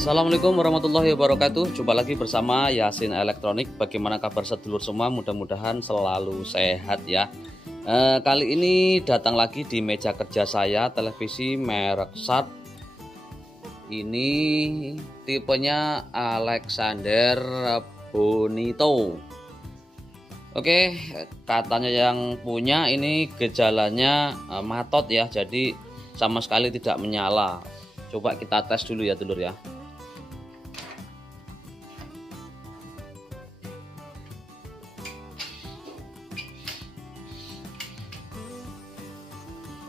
Assalamualaikum warahmatullahi wabarakatuh. Jumpa lagi bersama Yasin Elektronik. Bagaimana kabar sedulur semua? Mudah-mudahan selalu sehat ya. Kali ini datang lagi di meja kerja saya televisi merek Sharp. Ini tipenya Alexander Bonito. Oke, katanya yang punya ini gejalanya matot ya. Jadi sama sekali tidak menyala. Coba kita tes dulu ya dulur ya.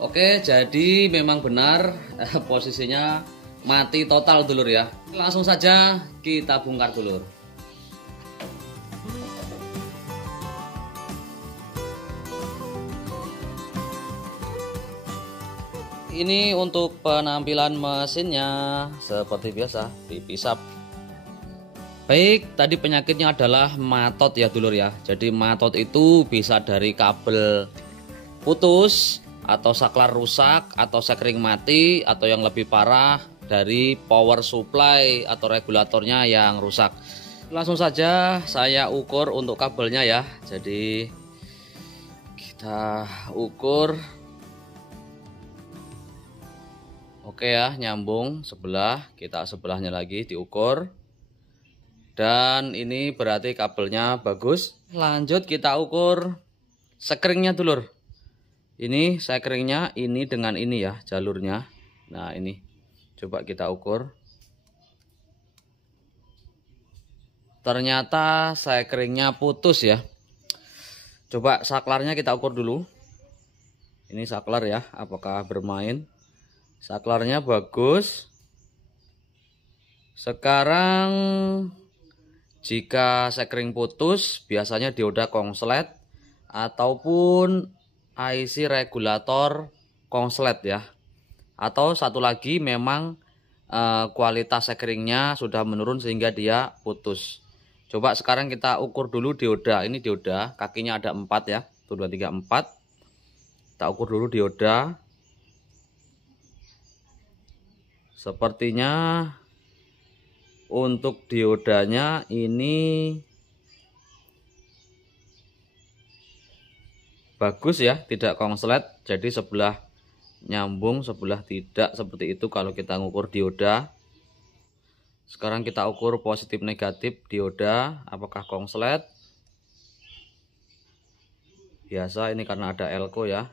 Oke, jadi memang benar posisinya mati total dulur ya. Langsung saja kita bongkar dulur. Ini untuk penampilan mesinnya seperti biasa dipisap. Baik, tadi penyakitnya adalah matot ya dulur ya. Jadi matot itu bisa dari kabel putus, atau saklar rusak, atau sekring mati, atau yang lebih parah dari power supply atau regulatornya yang rusak. Langsung saja saya ukur untuk kabelnya ya. Jadi kita ukur. Oke ya, nyambung sebelah, kita sebelahnya lagi diukur. Dan ini berarti kabelnya bagus. Lanjut kita ukur sekringnya dulur. Ini sekringnya ini dengan ini ya jalurnya. Nah ini coba kita ukur. Ternyata sekringnya putus ya. Coba saklarnya kita ukur dulu. Ini saklar ya, apakah bermain? Saklarnya bagus. Sekarang jika sekring putus biasanya dioda konslet ataupun IC regulator konslet ya. Atau satu lagi memang kualitas sekringnya sudah menurun sehingga dia putus. Coba sekarang kita ukur dulu dioda. Ini dioda, kakinya ada 4 ya. 1 2 3 4. Kita ukur dulu dioda. Sepertinya untuk diodanya ini bagus ya, tidak konslet. Jadi sebelah nyambung, sebelah tidak, seperti itu kalau kita ngukur dioda. Sekarang kita ukur positif negatif dioda, apakah konslet. Biasa ini karena ada elko ya.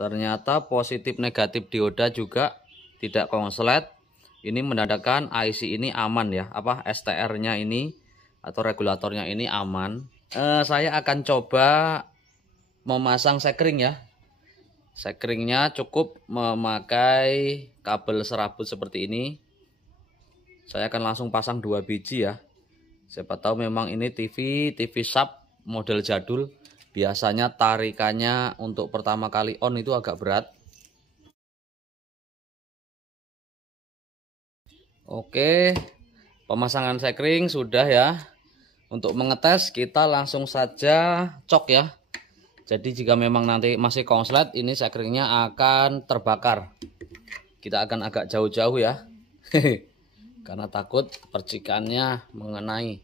Ternyata positif negatif dioda juga tidak konslet. Ini menandakan IC ini aman ya, STR-nya ini atau regulatornya ini aman. Saya akan coba memasang sekring ya. Sekringnya cukup memakai kabel serabut seperti ini. Saya akan langsung pasang 2 biji ya. Siapa tahu memang ini TV Sharp model jadul. Biasanya tarikannya untuk pertama kali on itu agak berat. Oke, pemasangan sekring sudah ya. Untuk mengetes kita langsung saja cok ya. Jadi jika memang nanti masih konslet, ini sekringnya akan terbakar. Kita akan agak jauh-jauh ya. Karena takut percikannya mengenai.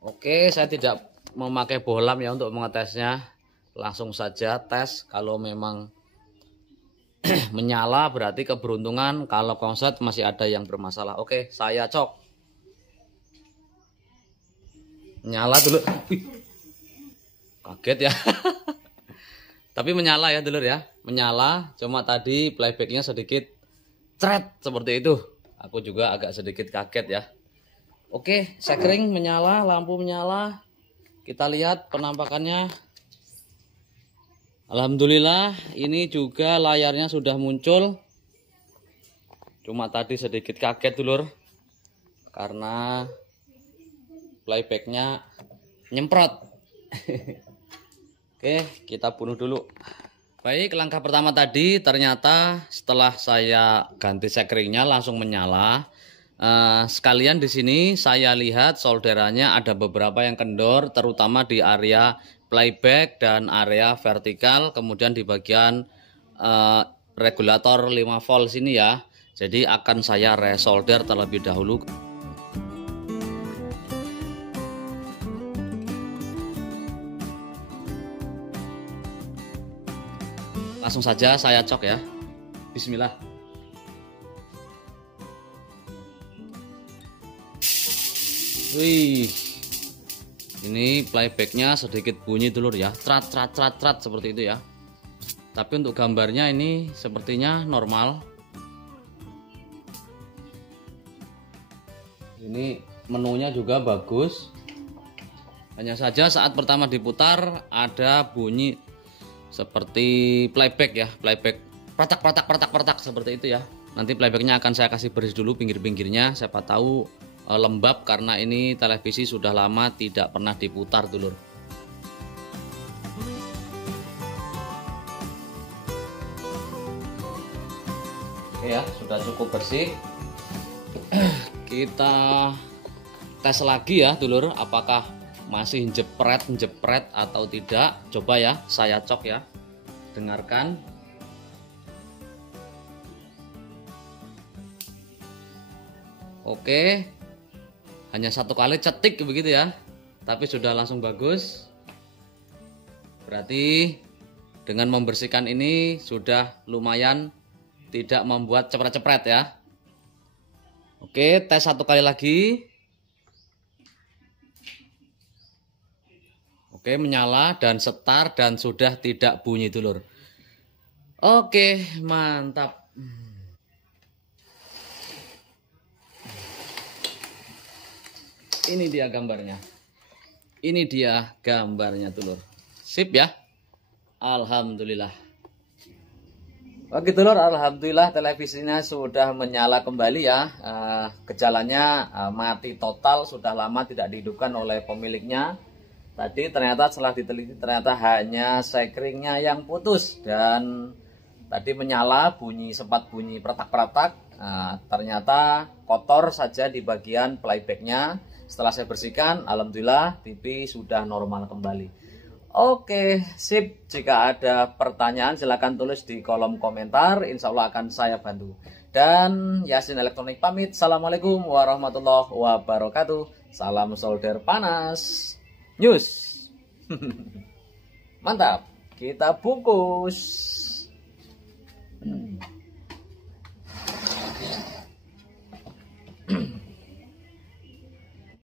Oke, saya tidak memakai bohlam ya untuk mengetesnya. Langsung saja tes. Kalau memang menyala berarti keberuntungan. Kalau konslet masih ada yang bermasalah. Oke, saya cok. Nyala dulu. Kaget ya. Tapi menyala ya dulur ya, menyala. Cuma tadi playbacknya sedikit cret seperti itu. Aku juga agak sedikit kaget ya. Oke, sekring menyala, lampu menyala. Kita lihat penampakannya. Alhamdulillah, ini juga layarnya sudah muncul. Cuma tadi sedikit kaget dulur, karena playbacknya nyemprot. Oke, kita bunuh dulu. Baik, langkah pertama tadi ternyata setelah saya ganti sekringnya langsung menyala. Sekalian di sini saya lihat solderannya ada beberapa yang kendor, terutama di area playback dan area vertikal, kemudian di bagian regulator 5 volt sini ya. Jadi akan saya resolder terlebih dahulu. Langsung saja saya cok ya. Bismillah. Wih, ini playbacknya sedikit bunyi dulur ya, trat seperti itu ya. Tapi untuk gambarnya ini sepertinya normal. Ini menunya juga bagus. Hanya saja saat pertama diputar ada bunyi seperti playback ya, playback pratak seperti itu ya. Nanti playbacknya akan saya kasih beres dulu pinggir-pinggirnya, siapa tahu lembab karena ini televisi sudah lama tidak pernah diputar dulur. Oke ya, sudah cukup bersih. Kita tes lagi ya dulur, apakah masih jepret atau tidak. Coba ya, saya cok ya, dengarkan. Oke, hanya satu kali cetik begitu ya, tapi sudah langsung bagus. Berarti dengan membersihkan ini sudah lumayan tidak membuat cepret-cepret ya. Oke, tes satu kali lagi. Oke, menyala dan setar dan sudah tidak bunyi dulur. Oke, mantap. Ini dia gambarnya. Ini dia gambarnya dulur. Sip ya. Alhamdulillah. Oke dulur, alhamdulillah televisinya sudah menyala kembali ya. Gejalanya mati total, sudah lama tidak dihidupkan oleh pemiliknya. Tadi ternyata setelah diteliti ternyata hanya sekringnya yang putus dan tadi menyala, sempat bunyi peretak-peretak. Ternyata kotor saja di bagian playbacknya. Setelah saya bersihkan, alhamdulillah TV sudah normal kembali. Oke, sip. Jika ada pertanyaan silahkan tulis di kolom komentar. Insya Allah akan saya bantu. Dan Yasin Elektronik pamit. Assalamualaikum warahmatullahi wabarakatuh. Salam solder panas. News. Mantap. Kita bungkus.